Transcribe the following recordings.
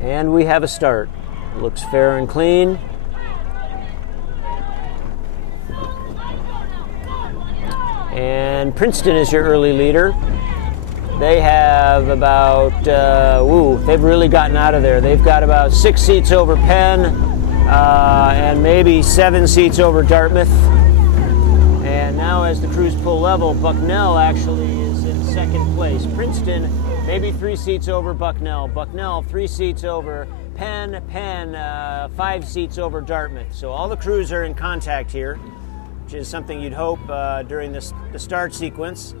And we have a start. Looks fair and clean. And Princeton is your early leader. They have about, they've really gotten out of there. They've got about 6 seats over Penn and maybe 7 seats over Dartmouth. And now as the crews pull level, Bucknell actually is in second place. Princeton, maybe 3 seats over Bucknell. Bucknell, 3 seats over Penn. Penn, 5 seats over Dartmouth. So all the crews are in contact here, which is something you'd hope during the start sequence.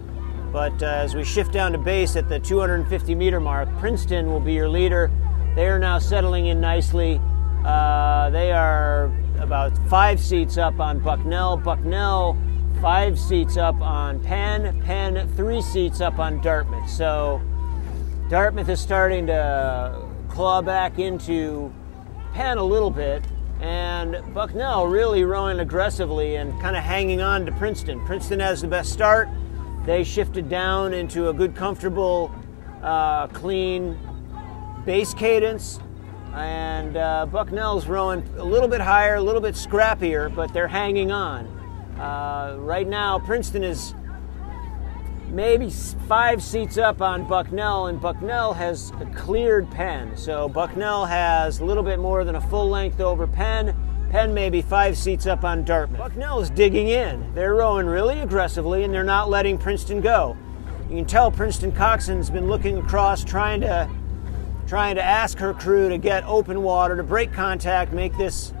But as we shift down to base at the 250-meter mark, Princeton will be your leader. They are now settling in nicely. They are about 5 seats up on Bucknell. Bucknell, 5 seats up on Penn. Penn, 3 seats up on Dartmouth. So Dartmouth is starting to claw back into Penn a little bit. And Bucknell really rowing aggressively and kind of hanging on to Princeton. Princeton has the best start. They shifted down into a good, comfortable, clean base cadence. And Bucknell's rowing a little bit higher, a little bit scrappier, but they're hanging on. Right now, Princeton is maybe 5 seats up on Bucknell, and Bucknell has cleared Penn. So Bucknell has a little bit more than a full length over Penn. Penn maybe 5 seats up on Dartmouth. Bucknell is digging in. They're rowing really aggressively, and they're not letting Princeton go. You can tell Princeton coxswain's been looking across, trying to ask her crew to get open water, to break contact, make this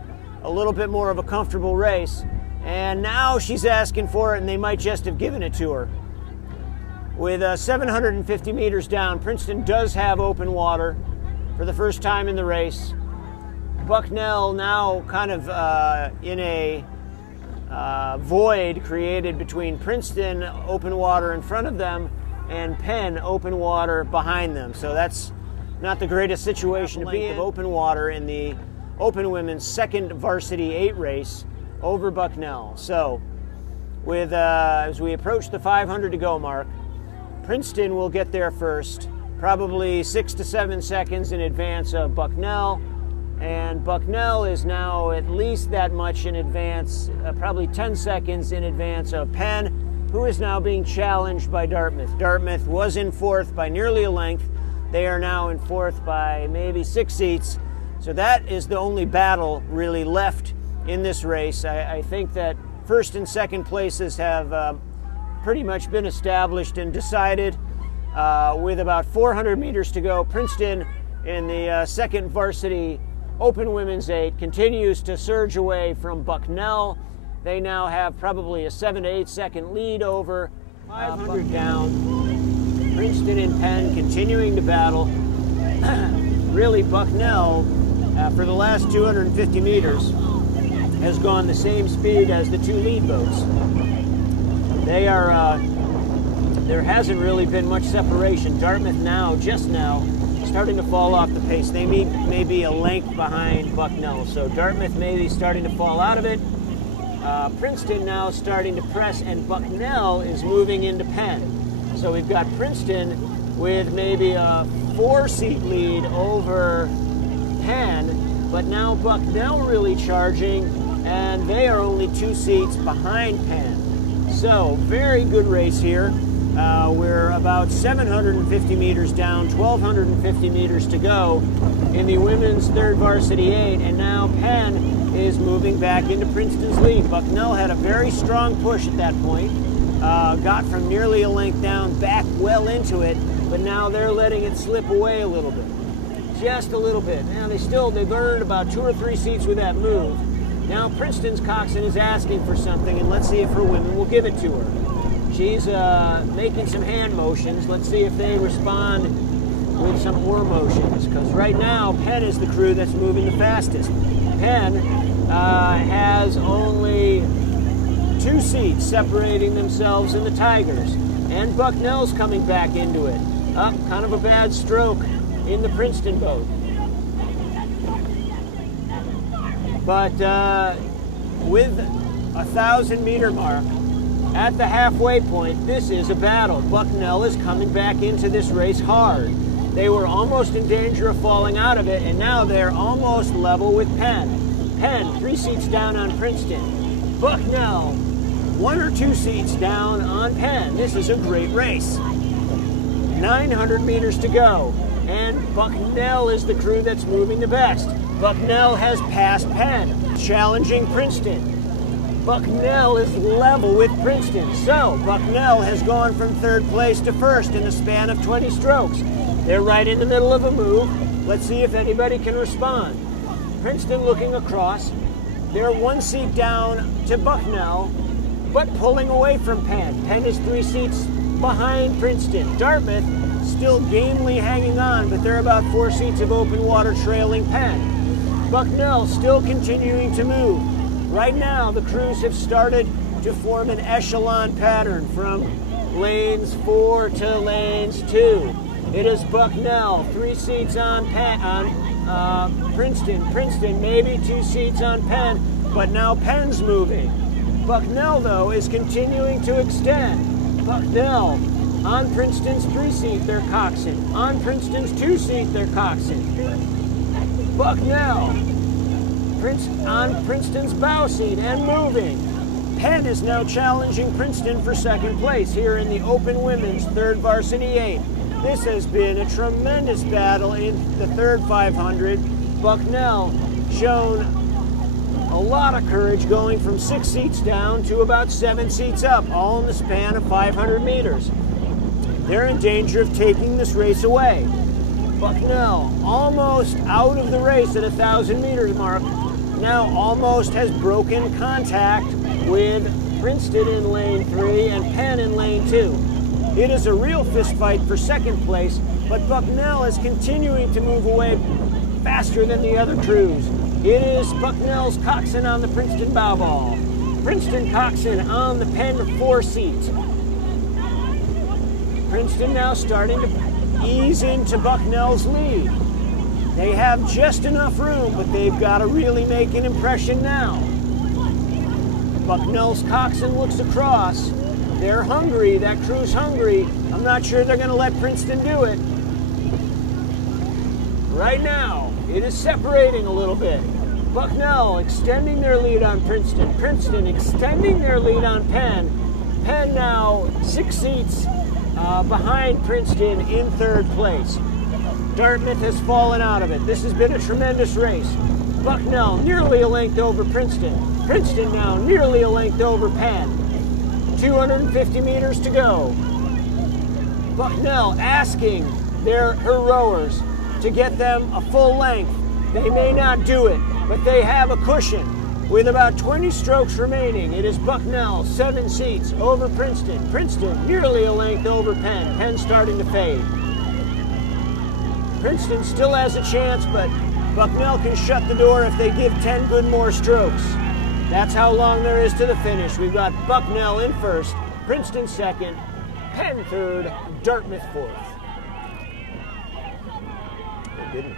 a little bit more of a comfortable race. And now she's asking for it, and they might just have given it to her. With 750 meters down, Princeton does have open water for the first time in the race. Bucknell now kind of in a void created between Princeton, open water in front of them, and Penn, open water behind them. So that's not the greatest situation to be in. Of open water in the Open Women's second Varsity 8 race over Bucknell. So with as we approach the 500 to go mark, Princeton will get there first, probably 6 to 7 seconds in advance of Bucknell. And Bucknell is now at least that much in advance, probably 10 seconds in advance of Penn, who is now being challenged by Dartmouth. Dartmouth was in 4th by nearly a length. They are now in 4th by maybe 6 seats. So that is the only battle really left in this race. I think that 1st and 2nd places have pretty much been established and decided. With about 400 meters to go, Princeton in the second varsity Open Women's 8 continues to surge away from Bucknell. They now have probably a 7 to 8 second lead over 500 down. Princeton and Penn continuing to battle. Really, Bucknell, for the last 250 meters, has gone the same speed as the 2 lead boats. They are, there hasn't really been much separation. Dartmouth now, just now, starting to fall off the pace. They may be a length behind Bucknell. So Dartmouth may be starting to fall out of it. Princeton now starting to press, and Bucknell is moving into Penn. So we've got Princeton with maybe a 4-seat lead over Penn, but now Bucknell really charging, and they are only 2 seats behind Penn. So very good race here. We're about 750 meters down, 1,250 meters to go in the women's third varsity 8, and now Penn is moving back into Princeton's lead. Bucknell had a very strong push at that point, got from nearly a length down back well into it, but now they're letting it slip away a little bit, just a little bit. Now they've earned about 2 or 3 seats with that move. Now Princeton's coxswain is asking for something, and let's see if her women will give it to her. She's making some hand motions. Let's see if they respond with some oar motions, because right now Penn is the crew that's moving the fastest. Penn has only 2 seats separating themselves and the Tigers, and Bucknell's coming back into it. Kind of a bad stroke in the Princeton boat. But with a 1,000-meter mark, at the halfway point, this is a battle. Bucknell is coming back into this race hard. They were almost in danger of falling out of it, and now they're almost level with Penn. Penn, 3 seats down on Princeton. Bucknell, 1 or 2 seats down on Penn. This is a great race. 900 meters to go, and Bucknell is the crew that's moving the best. Bucknell has passed Penn, challenging Princeton. Bucknell is level with Princeton, so Bucknell has gone from 3rd place to 1st in a span of 20 strokes. They're right in the middle of a move. Let's see if anybody can respond. Princeton looking across. They're 1 seat down to Bucknell, but pulling away from Penn. Penn is 3 seats behind Princeton. Dartmouth still gamely hanging on, but they're about 4 seats of open water trailing Penn. Bucknell still continuing to move. Right now, the crews have started to form an echelon pattern from lanes 4 to lanes 2. It is Bucknell, 3 seats on Princeton. Princeton, maybe 2 seats on Penn, but now Penn's moving. Bucknell, though, is continuing to extend. Bucknell, on Princeton's 3 seat, they're coxing. On Princeton's 2 seat, they're coxing. Bucknell, on Princeton's bow seat and moving. Penn is now challenging Princeton for 2nd place here in the Open Women's 3rd Varsity 8. This has been a tremendous battle in the 3rd 500. Bucknell shown a lot of courage, going from 6 seats down to about 7 seats up, all in the span of 500 meters. They're in danger of taking this race away. Bucknell almost out of the race at 1,000 meters mark. Now almost has broken contact with Princeton in lane 3 and Penn in lane 2. It is a real fist fight for 2nd place, but Bucknell is continuing to move away faster than the other crews. It is Bucknell's coxswain on the Princeton bow ball. Princeton coxswain on the Penn 4 seat. Princeton now starting to ease into Bucknell's lead. They have just enough room, but they've got to really make an impression now. Bucknell's coxswain looks across. They're hungry. That crew's hungry. I'm not sure they're going to let Princeton do it. Right now, it is separating a little bit. Bucknell extending their lead on Princeton. Princeton extending their lead on Penn. Penn now 6 seats behind Princeton in 3rd place. Dartmouth has fallen out of it. This has been a tremendous race. Bucknell nearly a length over Princeton. Princeton now nearly a length over Penn. 250 meters to go. Bucknell asking her rowers to get them a full length. They may not do it, but they have a cushion. With about 20 strokes remaining, it is Bucknell, 7 seats over Princeton. Princeton nearly a length over Penn. Penn starting to fade. Princeton still has a chance, but Bucknell can shut the door if they give 10 good more strokes. That's how long there is to the finish. We've got Bucknell in 1st, Princeton 2nd, Penn 3rd, Dartmouth 4th. They didn't.